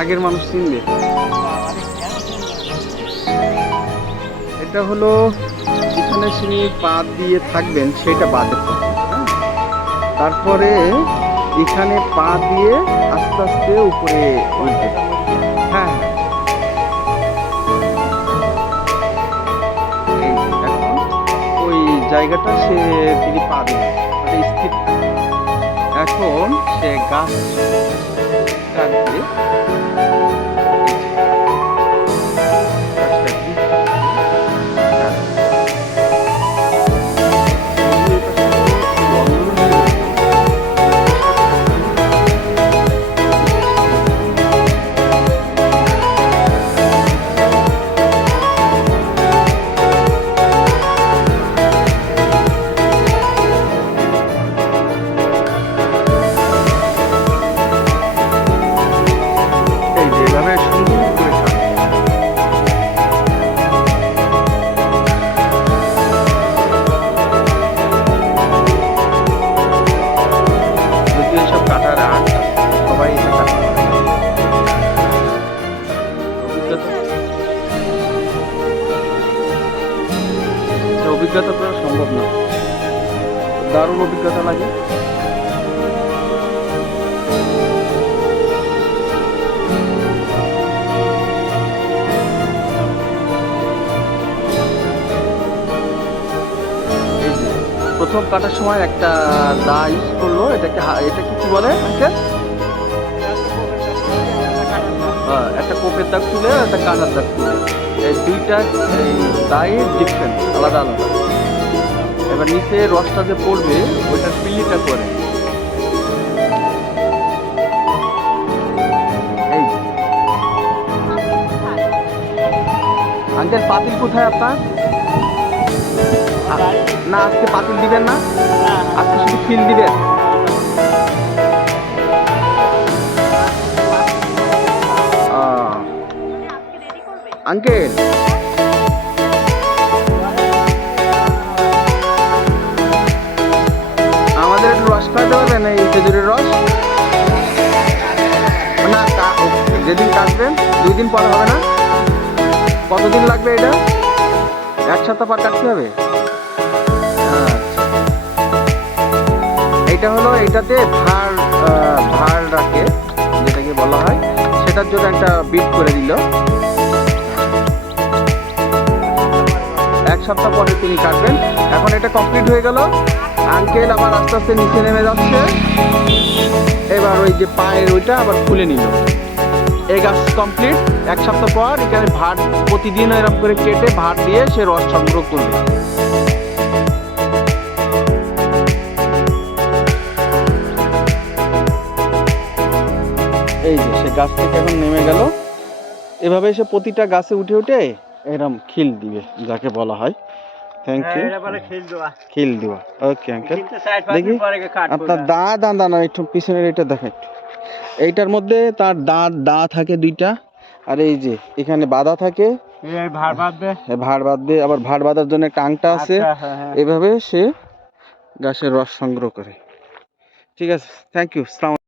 আগের মানুষ চিনবে। এটা হলো এখানে তিনি পা দিয়ে থাকবেন সেটা বাদে, হ্যাঁ। তারপরে এখানে পা দিয়ে আস্তে আস্তে উপরে উঠবে। হ্যাঁ, এই এখন ওই জায়গাটা সে তিনি পা দিলেন, স্থির থাকে। এখন সে গাছ কাটবে। অভিজ্ঞতা করা সম্ভব না, দারুণ অভিজ্ঞতা লাগে। প্রথম কাটার সময় একটা দা ইউজ করলো, এটাকে কি বলে আঙ্কেল? একটা কোপের দাগ তুলে একটা কাটার দাগ তুলে, এই দুইটা দায়ের ডিফারেন্ট, আলাদা আলাদা। এবার নিচে রসটা যে পড়বে ওইটার পিলিটা করে এই। আঙ্কেল পাতিল কোথায় আপনার? না আজকে পাতিল দিবেন না, আজকে শুধু ফিল দিবেন। আঙ্কেল আমাদের একটু রস খাওয়াতে পারবেন, এই খেজুরের রস? না যেদিন কাটবেন 2 দিন পরে হবে না? কতদিন লাগবে এটা? 1 সপ্তাহ পর কাটতে হবে। এটা হলো এটাতে ভার রাখে যেটাকে বলা হয়, সেটার জন্য একটা বিট করে দিল। 1 সপ্তাহ পরে তিনি কাটবেন। এখন এটা কমপ্লিট হয়ে গেল। আঙ্কেল আবার আস্তে আস্তে নিচে নেমে যাচ্ছে। এবার ওই যে পায়ের ওইটা আবার খুলে নিল। এই গাছ কমপ্লিট। 1 সপ্তাহ পর এখানে ভাত প্রতিদিন এরকম করে কেটে ভাত দিয়ে সে রস সংগ্রহ করবে। এই যে সে গাছ থেকে এখন নেমে গেল। এভাবে সে প্রতিটা গাছে উঠে উঠে এরকম খিল দিবে, যাকে বলা হয়। Thank you. খিল দেওয়া। ওকে আঙ্কেল, দেখি আপনার দাঁত একটু পিছনের এটা দেখেন। এইটার মধ্যে তার দা থাকে 2টা, আর এই যে এখানে বাঁধা থাকে, ভাড় বাঁধবে। আবার ভাড় বাঁধার জন্য একটা আংটা আছে। এভাবে সে গাছের রস সংগ্রহ করে। ঠিক আছে, থ্যাংক ইউ।